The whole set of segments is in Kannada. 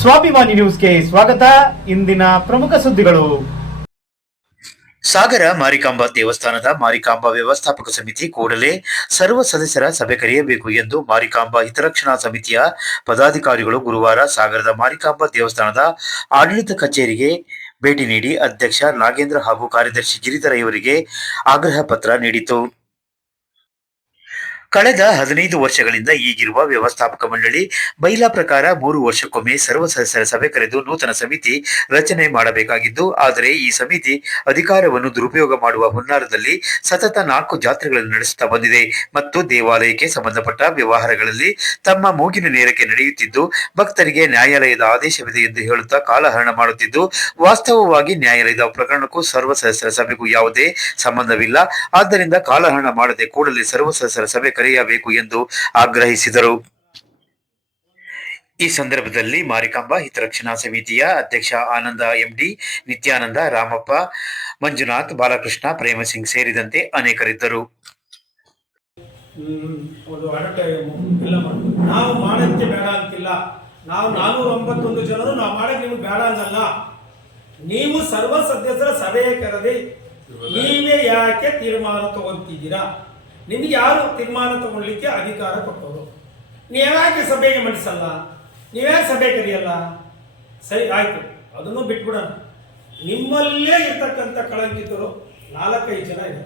ಸ್ವಾಭಿಮಾನಿ ನ್ಯೂಸ್ಗೆ ಸ್ವಾಗತ. ಇಂದಿನ ಪ್ರಮುಖ ಸುದ್ದಿಗಳು. ಸಾಗರ ಮಾರಿಕಾಂಬಾ ದೇವಸ್ಥಾನದ ಮಾರಿಕಾಂಬಾ ವ್ಯವಸ್ಥಾಪಕ ಸಮಿತಿ ಕೂಡಲೇ ಸರ್ವ ಸದಸ್ಯರ ಸಭೆ ಕರೆಯಬೇಕು ಎಂದು ಮಾರಿಕಾಂಬಾ ಹಿತರಕ್ಷಣಾ ಸಮಿತಿಯ ಪದಾಧಿಕಾರಿಗಳು ಗುರುವಾರ ಸಾಗರದ ಮಾರಿಕಾಂಬಾ ದೇವಸ್ಥಾನದ ಆಡಳಿತ ಕಚೇರಿಗೆ ಭೇಟಿ ನೀಡಿ ಅಧ್ಯಕ್ಷ ನಾಗೇಂದ್ರ ಹಾಗೂ ಕಾರ್ಯದರ್ಶಿ ಗಿರಿಧರ ಇವರಿಗೆ ಆಗ್ರಹ ಪತ್ರ ನೀಡಿತು. ಕಳೆದ ಹದಿನೈದು ವರ್ಷಗಳಿಂದ ಈಗಿರುವ ವ್ಯವಸ್ಥಾಪಕ ಮಂಡಳಿ ಬೈಲಾ ಪ್ರಕಾರ ಮೂರು ವರ್ಷಕ್ಕೊಮ್ಮೆ ಸರ್ವ ಸದಸ್ಯರ ಸಭೆ ಕರೆದು ನೂತನ ಸಮಿತಿ ರಚನೆ ಮಾಡಬೇಕಾಗಿದ್ದು, ಆದರೆ ಈ ಸಮಿತಿ ಅಧಿಕಾರವನ್ನು ದುರುಪಯೋಗ ಮಾಡುವ ಹುನ್ನಾರದಲ್ಲಿ ಸತತ ನಾಲ್ಕು ಜಾತ್ರೆಗಳನ್ನು ನಡೆಸುತ್ತಾ ಬಂದಿದೆ ಮತ್ತು ದೇವಾಲಯಕ್ಕೆ ಸಂಬಂಧಪಟ್ಟ ವ್ಯವಹಾರಗಳಲ್ಲಿ ತಮ್ಮ ಮೂಗಿನ ನೇರಕ್ಕೆ ನಡೆಯುತ್ತಿದ್ದು, ಭಕ್ತರಿಗೆ ನ್ಯಾಯಾಲಯದ ಆದೇಶವಿದೆ ಎಂದು ಹೇಳುತ್ತಾ ಕಾಲಹರಣ ಮಾಡುತ್ತಿದ್ದು, ವಾಸ್ತವವಾಗಿ ನ್ಯಾಯಾಲಯದ ಪ್ರಕರಣಕ್ಕೂ ಸರ್ವ ಸದಸ್ಯರ ಸಭೆಗೂ ಯಾವುದೇ ಸಂಬಂಧವಿಲ್ಲ. ಆದ್ದರಿಂದ ಕಾಲಹರಣ ಮಾಡದೆ ಕೂಡಲೇ ಸರ್ವ ಸದಸ್ಯರ ಸಭೆ ಕರೆಯಬೇಕು ಎಂದು ಆಗ್ರಹಿಸಿದರು. ಈ ಸಂದರ್ಭದಲ್ಲಿ ಮಾರಿಕಾಂಬ ಹಿತರಕ್ಷಣಾ ಸಮಿತಿಯ ಅಧ್ಯಕ್ಷ ಆನಂದ ಎಂಡಿ ನಿತ್ಯಾನಂದ ರಾಮಪ್ಪ ಮಂಜುನಾಥ್ ಬಾಲಕೃಷ್ಣ ಪ್ರೇಮಸಿಂಗ್ ಸೇರಿದಂತೆ ಅನೇಕರಿದ್ದರು. ನಾವು ಮಾಡಕ್ಕೆ ಬೇಡ ಅಂತಿಲ್ಲ. ನಾವು ನಾನೂರ ಒಂಬತ್ತೊಂದು ಜನರು ನಾವು ಮಾಡಕ್ಕೆ ನಿಮ್ಗೆ ಬೇಡ ಅನ್ನಲ್ಲ ನೀವು ಸರ್ವ ಸದಸ್ಯರ ಸಭೆ ಕರೆದಿ ನೀವೇ ಯಾಕೆ ತೀರ್ಮಾನ ತಗೊಂತಿದ್ದೀರಾ? ನಿಮ್ಗೆ ಯಾರು ತೀರ್ಮಾನ ತಗೊಳ್ಳಿಕ್ಕೆ ಅಧಿಕಾರ ಕೊಟ್ಟವರು? ನೀವ್ಯಾಕೆ ಸಭೆಗೆ ಮಂಡಿಸಲ್ಲ ನೀವ್ಯಾಕೆ ಸಭೆ ಕರೆಯಲ್ಲ? ಸರಿ, ಆಯ್ತು. ಅದನ್ನು ಬಿಟ್ಬಿಡೋಣ. ನಿಮ್ಮಲ್ಲೇ ಇರ್ತಕ್ಕಂಥ ಕಳಂಕಿತರು ನಾಲ್ಕೈದು ಜನ ಇದ್ದಾರೆ.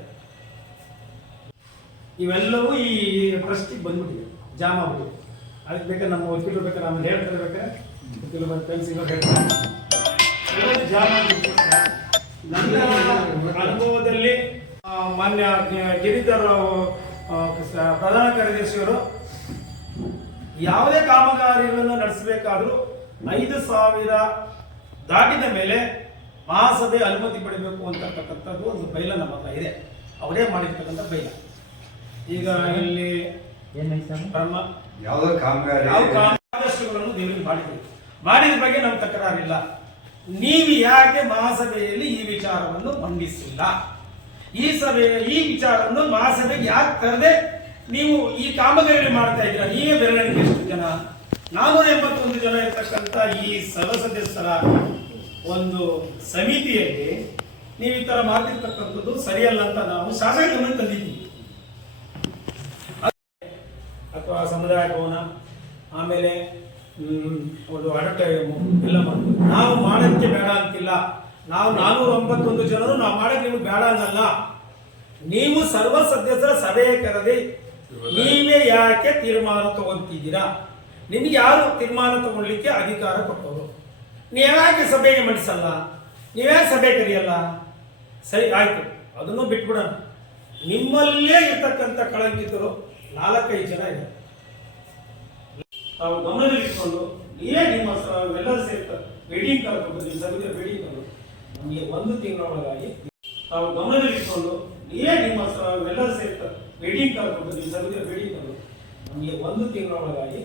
ಇವೆಲ್ಲವೂ ಈ ಟ್ರಸ್ಟಿಗೆ ಬಂದ್ಬಿಟ್ಟಿದೆ. ಜಾಮ್ ಆಗ್ಬಿಟ್ಟಿದೆ. ಅದಕ್ಕೆ ಬೇಕಾದ್ರೆ ನಮ್ಮ ವಕೀಲರು ಬೇಕಾದ್ರೆ ನಮ್ಮ ಹೇಳ್ತಾರೆ ಬೇಕಾದ್ರೆ? ವಕೀಲರು ಬಂದು ಕನ್ಸಿಗಳು ಹೇಳ್ತಾರೆ. ಜಾಮ್ ನನ್ನ ಅನುಭವದಲ್ಲಿ ಮಾನ್ಯ ಗಿರಿಧರ್ ಪ್ರಧಾನ ಕಾರ್ಯದರ್ಶಿಯವರು ಯಾವುದೇ ಕಾಮಗಾರಿಗಳನ್ನು ನಡೆಸಬೇಕಾದ್ರೂ ಐದು ಸಾವಿರ ದಾಟಿದ ಮೇಲೆ ಮಹಾಸಭೆ ಅನುಮತಿ ಪಡಿಬೇಕು ಅಂತಕ್ಕಂಥದ್ದು ಒಂದು ಬೈಲ ನಮ್ಮ ಹತ್ರ ಇದೆ. ಅವರೇ ಮಾಡಿರ್ತಕ್ಕಂಥ ಬೈಲ. ಈಗ ಇಲ್ಲಿ ಬ್ರಹ್ಮ ಕಾಮಗಾರಿ ಯಾವ ಕಾಮಗಾರಿಗಳನ್ನು ದೇವರಿಗೆ ಮಾಡಿದ್ದೀವಿ. ಮಾಡಿದ ಬಗ್ಗೆ ನಮ್ಮ ತಕರಾರಿಲ್ಲ. ನೀವು ಯಾಕೆ ಮಹಾಸಭೆಯಲ್ಲಿ ಈ ವಿಚಾರವನ್ನು ಮಂಡಿಸಿಲ್ಲ? ಈ ಸಭೆ, ಈ ವಿಚಾರವನ್ನು ಮಹಾಸಭೆಗೆ ಯಾಕೆ ತರದೆ ನೀವು ಈ ಕಾಮಗಾರಿ ಮಾಡ್ತಾ ಇದ್ದೀರಾ? ನೀವೇ ಬೆರಳಿಗೆ ಎಷ್ಟು ಜನ. ನಾನೂರ ಎಂಬತ್ತೊಂದು ಜನ ಇರ್ತಕ್ಕಂಥ ಈ ಸರ್ವ ಸದಸ್ಯರ ಒಂದು ಸಮಿತಿಯಲ್ಲಿ ನೀವು ಈ ತರ ಮಾತಿರ್ತಕ್ಕಂಥದ್ದು ಸರಿಯಲ್ಲ ಅಂತ ನಾವು ಶಾಸಕ ಗಮನ ತಂದಿದ್ದೀವಿ ಅಥವಾ ಸಮುದಾಯ ಭವನ, ಆಮೇಲೆ ಒಂದು ಅಡ್ವರ್ಟೈಮ್ ಎಲ್ಲ ಮಾಡ್ತೀವಿ. ನಾವು ಮಾಡೋಕ್ಕೆ ಬೇಡ ಅಂತಿಲ್ಲ. ನಾವು ನಾನೂರ ಒಂಬತ್ತೊಂದು ಜನರು, ನಾವು ಮಾಡಕ್ಕೆ ನಿಮ್ಗೆ ಬೇಡ ಅನ್ನಲ್ಲ. ನೀವು ಸರ್ವ ಸದಸ್ಯರ ಸಭೆ ಕರೆದಿ, ನೀವೇ ಯಾಕೆ ತೀರ್ಮಾನ ತಗೊಂತಿದ್ದೀರಾ? ನಿಮ್ಗೆ ಯಾರು ತೀರ್ಮಾನ ತಗೊಳ್ಳಿಕ್ಕೆ ಅಧಿಕಾರ ಕೊಟ್ಟವರು? ನೀವ್ಯಾಕೆ ಸಭೆಗೆ ಮಂಡಿಸಲ್ಲ ನೀವೇ ಸಭೆ ಕರೆಯಲ್ಲ ಸರಿ, ಆಯ್ತು. ಅದನ್ನು ಬಿಟ್ಬಿಡೋಣ. ನಿಮ್ಮಲ್ಲೇ ಇರ್ತಕ್ಕಂಥ ಕಳಂಕಿತರು ನಾಲ್ಕೈದು ಜನ ಇದ್ದಾರೆ. ತಾವು ಗಮನದಲ್ಲಿಟ್ಕೊಂಡು, ನೀವೇ ನಿಮ್ಮ ಎಲ್ಲರೂ ಸೇರ್ತಾರೆ ವೇಡಿಂಗ್ ಕರ್ಕೊಂಡು ನಿಮ್ಮ ಸಮಿತಿಯ ನಮಗೆ ಒಂದು ತಿಂಗಳೊಳಗಾಗಿ ತಾವು ಗಮನದಲ್ಲಿಟ್ಕೊಂಡು ನೀವೇ ನಿಮ್ಮ ಎಲ್ಲರೂ ಸೇರ್ತಾರೆ ವೇಡಿಂಗ್ ಕರ್ಕೊಂಡು ನಿಮ್ಮ ಸಮಿತಿಯ ವೇಡಿಂಗ್ ಕರ್ಕೊಂಡು ನಮಗೆ ಒಂದು ತಿಂಗಳ ಒಳಗಾಗಿ